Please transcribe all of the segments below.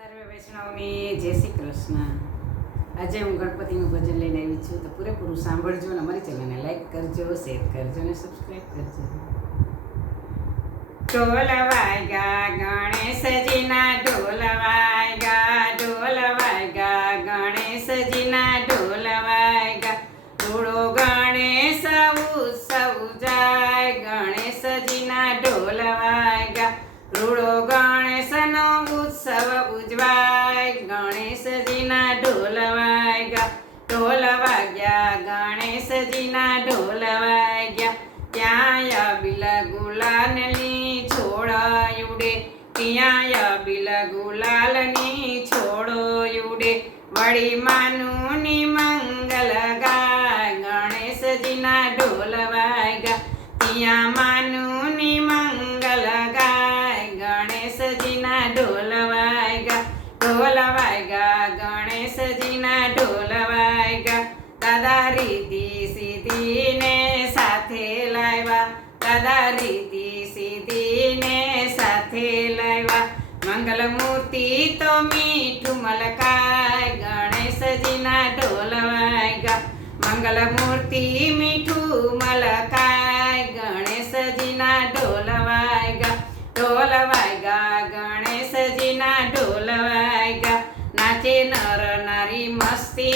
સર્વે વૈષ્ણવને જય શ્રી કૃષ્ણ. આજે હું ગણપતિનું ભજન લઈને આવી છું, તો પૂરેપૂરું સાંભળજો અને અમારી ચેનલને લાઈક કરજો, શેર કરજો અને સબસ્ક્રાઈબ કરજો. ઢોલ વાગ્યા ગણેશજીના ઢોલ વાગ્યા ઢોલ વાગ્યા ગણેશજીના ઢોલ વાગ્યા ધૂળો ગણેશ ઉત્સવ જાય, ગણેશજીના ઢોલ વાગ્યા રૂડો ગણેશનો ઢોલ વાગ્યા, ગણેશજીના ઢોલ વાગ્યા. ત્યાં અબિલ ગુલાલની છોડ ઉડે ત્યાં અબિલ ગુલાલની છોડો ઉડે. વળી માનુની મંગલ ગાય ગણેશજીના ઢોલ વાગ્યા. ત્યાં માનુની મંગલ ગાય ગણેશજીના ઢોલ વાગ્યા. ઢોલ વાગ્યા. રીતિ સીધીને સાથે લાવ્યા. દાદા રીતિ સીધીને સાથે લાવ્યા. મંગલ મૂર્તિ તો મીઠું મલકાય. ગણેશજીના ઢોલવાય મંગલ મૂર્તિ મીઠું મલકાય.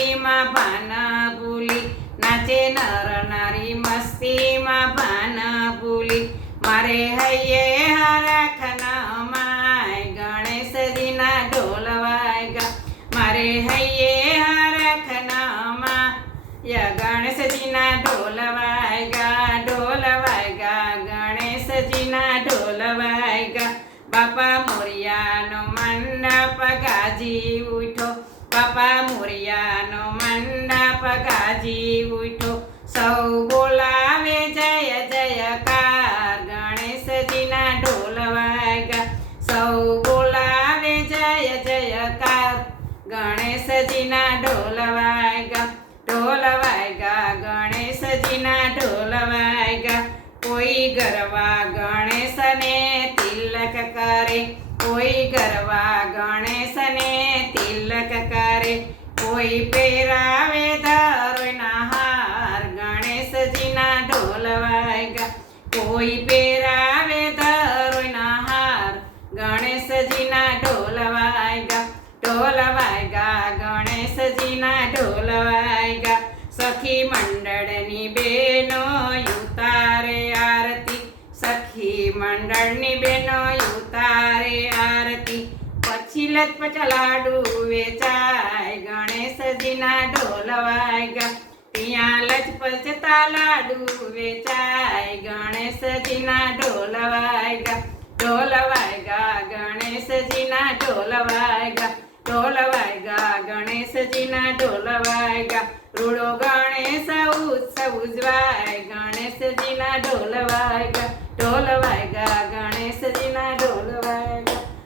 મસ્તીમાં ભાન ભૂલી નાચે નર નારી મસ્તીમાં ભાન ભૂલી મારે હૈયે હરખના માય ગણેશજીના ઢોલ વાગ્યા મારે હૈયે હરખના માં ય ગણેશજીના ઢોલ વાગ્યા ઢોલ વાગ્યા ગણેશજીના ઢોલ વાગ્યા બાપા મોરિયાનો મંડપ ગાજી ઉઠો બાપા મોરિયાનો મંડપ ગાજી ઉઠો સૌ બોલાવે જય જયકાર ગણેશજીના ઢોલ વાગ્યા સૌ બોલાવે જય જયકાર ગણેશજીના ઢોલ વાગ્યા ઢોલ વાગ્યા ગણેશજીના ઢોલ વાગ્યા કોઈ ગરવા ગણેશને તિલક કરે કોઈ ગરવા ગણેશને તિલક કરે કોઈ પહેરાવે ધરોના હાર. ગણેશજીના ઢોલ વાગ્યા. કોઈ પહેરાવે ધરોના હાર. ગણેશજીના ઢોલ વાગ્યા. ઢોલ વાગ્યા. ગણેશજીના ઢોલ વાગ્યા. સખી મંડળની બેનો ઉતારે આરતી. સખી મંડળની બેનો ઉતારે પછી લચપચ લાડુ વેચાય, ગણેશજીના ઢોલ ગા ત્યાં લચપચતા લાડુ વેચાય, ગણેશજીના ઢોલ ગા ઢોલ ગા ગણેશજીના ઢોલ ગા ઢોલવાય ગા ગણેશજીના ઢોલ ગા રૂડો ગણેશ ઉત્સવ ઉજવાય ગણેશજીના ઢોલ વાગ્યા ઢોલ વાગ્યા ગણેશજીના ઢોલ વાગ્યા